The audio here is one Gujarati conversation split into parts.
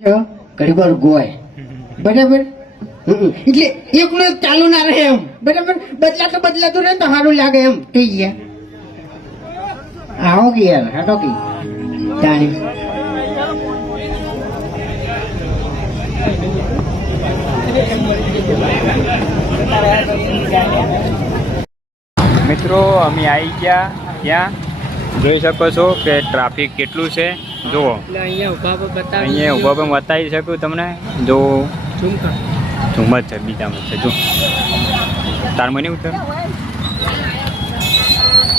ઘડી વાર ગોય બરાબર એટલે એકનો એક ચાલુ ના રહે એમ બરાબર બદલાતું રહે તો સારું લાગે એમ થઈ ગયા આવો કે યાર હાટો કે તાણી મિત્રો અમે આવી ગયા ત્યાં જોઈ શકો છો કે ટ્રાફિક કેટલું છે જુઓ અહીંયા ઊભા પણ બતાવી શકું તમને જો ઝુમત છે બીજામાં છે જો તારમાં નહીં ઉતર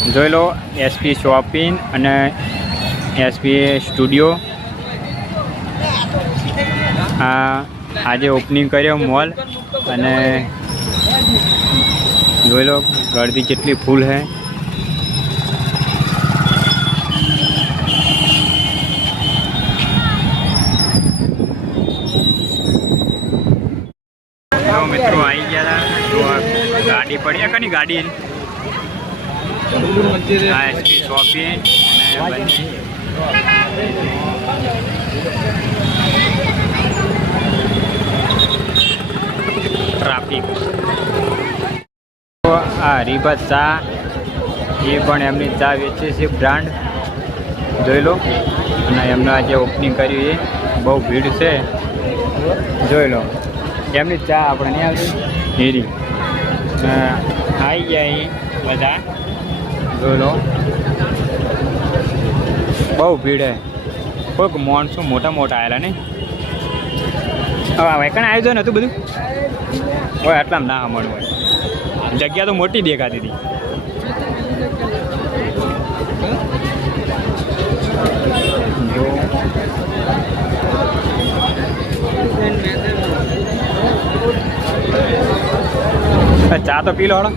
જોઈ લો એસપી શોપિંગ અને એસપી સ્ટુડિયો આજે ઓપનિંગ કર્યો મોલ અને જોઈ લો ગળદી કેટલી ફૂલ है મિત્રો આવી ગયા હતા ગાડી પડી કની ગાડી હા એસપી શોપિંગ અને ટ્રાફિક આ હરિભા ચા એ પણ એમની ચા વેચે છે બ્રાન્ડ જોઈ લો અને એમનું આજે ઓપનિંગ કર્યું એ બહુ ભીડ છે જોઈ લો એમની ચા આપણે નહીં આવતી હીરી આવી ગયા અહીં બધા જોઈ લો બહુ ભીડ હે કોઈક માણસો મોટા આવેલા નહીં હવે વેકણ આયોજન હતું બધું હોય આટલામાં ના મળવું હોય જગ્યા તો મોટી દેખાતી હતી ચા તો પી લો હળો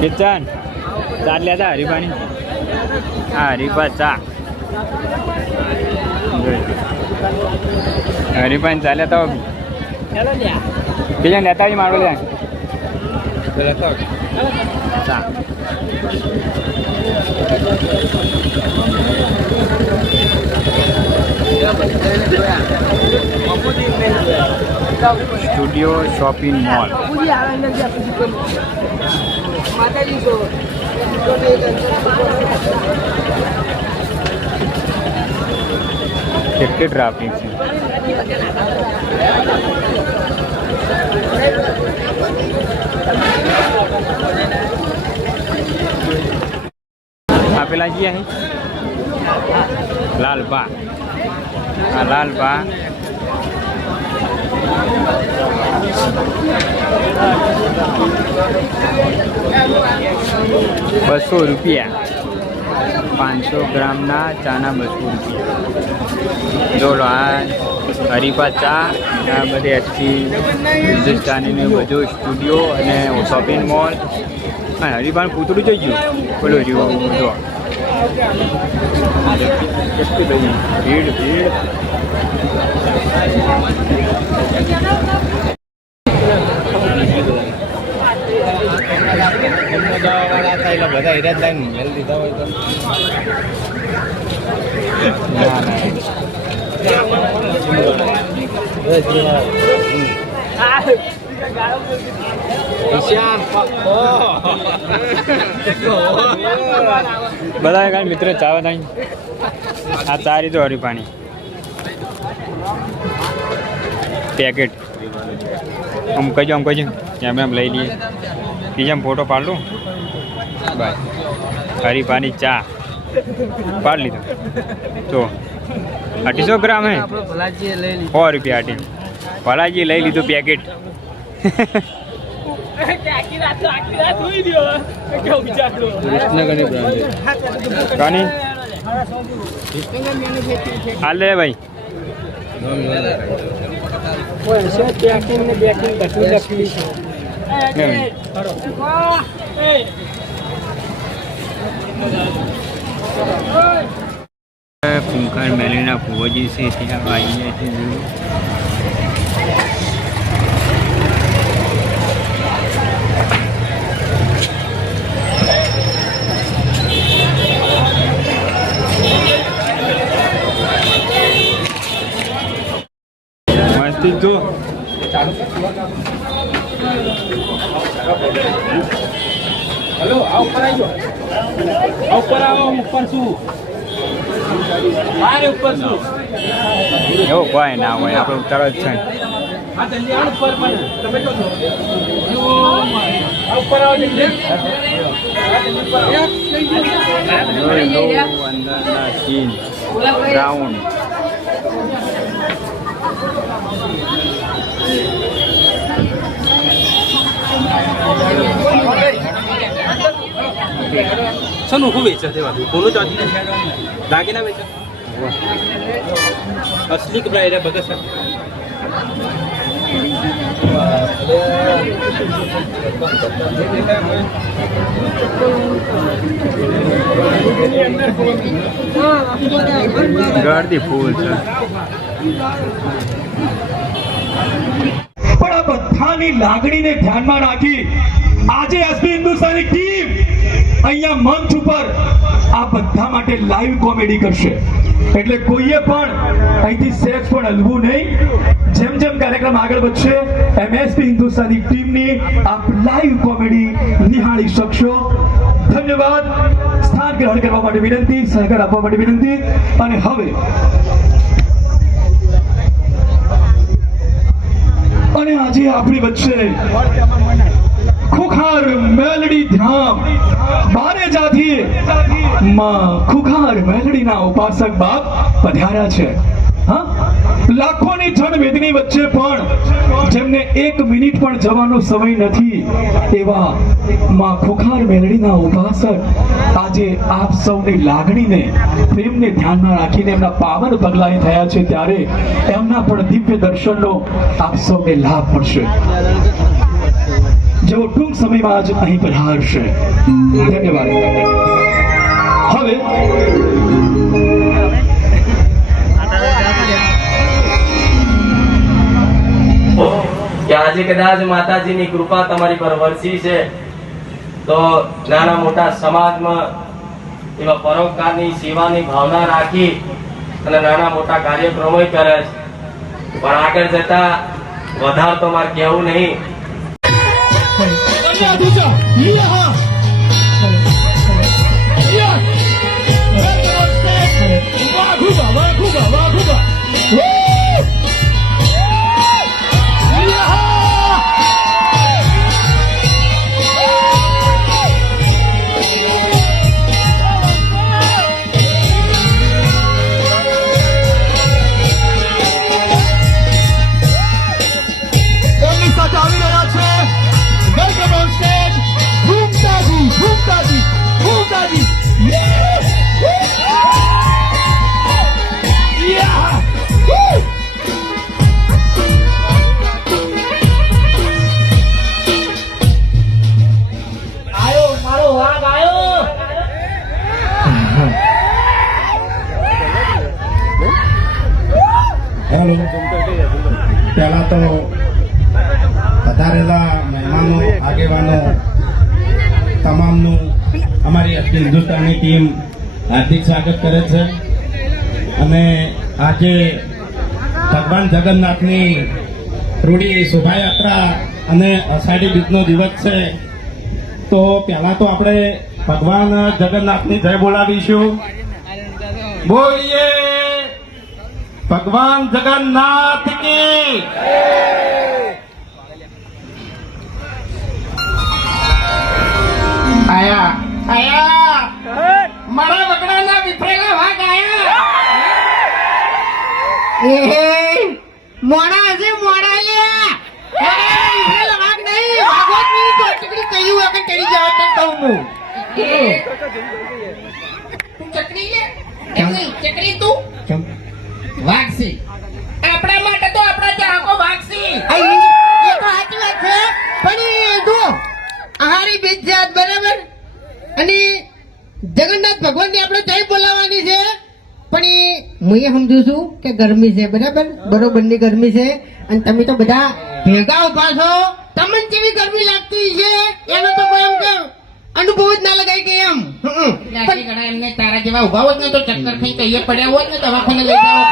કિચન ચા લેતા હરીફાની હા હરીફા ચા હરીફાની ચા લેતા બીજા લેતા જ મારો લે ચા સ્ટુડિયો શોપિંગ મોલ કેટલી ટ્રાફિક છે પેલા जी आहे लालबा हाँ लालबा 200 રૂપિયા 500 ગ્રામના ચાના 200 રૂપિયા જો લો આ હરીફા ચા આ બધે એસપી હિન્દુસ્તાનીનું બધું સ્ટુડિયો અને શોપિંગ મોલ હા હરીફાનું પૂતળું જઈ ગયું બોલો રહ્યું જો કેટલી બધી ભીડ બધા હીરા લાઈન મેલ દીધા હોય તો બધા કાંઈ મિત્ર ચાવા નહીં આ ચારી તો હરીફાની પેકેટ આમ કહેજો એમ લઈ લઈએ બીજા ફોટો પાડ લઉં બાય હરીફાની ચા પાડ લીધો તો 250 ગ્રામ હે 100 રૂપિયા આટી ભલાજી લઈ લીધું પેકેટ હાલ લે ભાઈ ફૂંકાર મેલીના ફુવાજી છે ત્યાં આવી જાય છે સીધું હેલો આ ઉપર આવી જાઓ ઉપર આવો ઉપર શું મારે ઉપર શું એવું કોઈ ના હોય આપણે ઉતારો જ છે આ જલ્દી આવ ઉપર પણ તમે તો આ ઉપર આવો જલ્દી જોઈ લો અંદરના સીન ગ્રાઉન્ડ સનું ખૂબ વેચે તેવા કોનું ચાંદી દાગીના વેચે અસલી કપડા એરા બગસ ગળદી ફૂલ છે પણ આ બધાની લાગણીને ધ્યાનમાં રાખી આજે એસપી હિન્દુસ્તાની ટીમ અહીંયા મંચ ઉપર આ બધા માટે લાઈવ કોમેડી કરશે એટલે કોઈએ પણ અહીંથી સેજ પણ હલવું નહીં જેમ જેમ કાર્યક્રમ આગળ વધશે એમએસપી હિન્દુસ્તાની ટીમની આપ લાઈવ કોમેડી નિહાળી શકશો ધન્યવાદ સ્થાન ગ્રહણ કરવા માટે વિનંતી સહકાર આપવા માટે વિનંતી અને હવે અને આજે આપણી વચ્ચે ખુખાર મેલડી ધામ બારેજાથી માં ખુખાર મેલડીના ઉપાસક બાપ પધાર્યા છે હા લાખોની જનમેદની વચ્ચે પણ જેમને 1 મિનિટ પણ જવાનો સમય નથી એવા માં ખુખાર મેલડીના ઉપાસક આજે આપ સૌની લાગણીને પ્રેમને ધ્યાનમાં રાખીને એમના પાવન પગલાએ થયા છે ત્યારે એમના પણ દિવ્ય દર્શનનો આપ સૌને લાભ મળશે જેઓ ટૂંક સમયમાં જ અહીં પધારશે ધન્યવાદ હવે કે આજે કદાચ માતાજીની કૃપા તમારી પર વરસી છે તો નાના મોટા સમાજમાં એવા પરોપકારની સેવાની ભાવના રાખી અને નાના મોટા કાર્યક્રમો કરે છે પણ આગળ જતા વધારે તો મારે કહેવું નહીં હેલો પહેલા તો વધારેલા મહેમાનો આગેવાનો તમામનું અમારી હિન્દુસ્તાની ટીમ હાર્દિક સ્વાગત કરે છે અને આજે ભગવાન જગન્નાથની રૂડી શોભાયાત્રા અને અષાઢી બીજનો દિવસ છે તો પહેલા તો આપણે ભગવાન જગન્નાથની જય બોલાવીશું બોલીએ ભગવાન જગન્નાથ કી આયા આયા મારા વગડાના વિફરેલા વાઘ આયા એ મોડા છે મોડા લ્યા વિફરેલા વાઘ નહીં ભાગવતની ચોટકડી કહ્યું વગર કરી જાવ તો કહું હું તું ચકડી લે એમ નહીં ચકડી તું વાઘ છે આપણા માટે તો આપણા ચાહકો વાઘ છે એ તો સાચી વાત છે પણ એ જો આહારી બીજ જાત બરાબર અને જગન્નાથ ભગવાનની આપણે જય બોલાવવાની છે પણ એ હું એ સમજુ છું કે ગરમી છે બરાબર બરોબરની ગરમી છે અને તમે તો બધા ભેગા ઉભા છો તમને કેવી ગરમી લાગતી છે એનો તો કોઈ એમ કે અનુભવ જ ના લગાય કે એમ એમને તારા જેવા ઉભા હોત ને તો ચક્કર ખાઈ કહીએ પડ્યા હોત ને દવાખાને લઈ જવા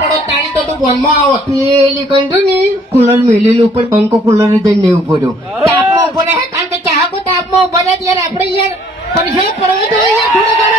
પડો તાળી તો તું ભોનમાં આવો પેલી કંટ્રી ની કુલર મેલેલું ઉપર પંખો કુલર જઈને ઉભો રહ્યો તાપમાં ઉભો રહે કારણ કે ચાહકો તાપમાં ઉભો રહે ત્યારે આપણે યાર પરિચય કરવો જોઈએ થોડો ઘણો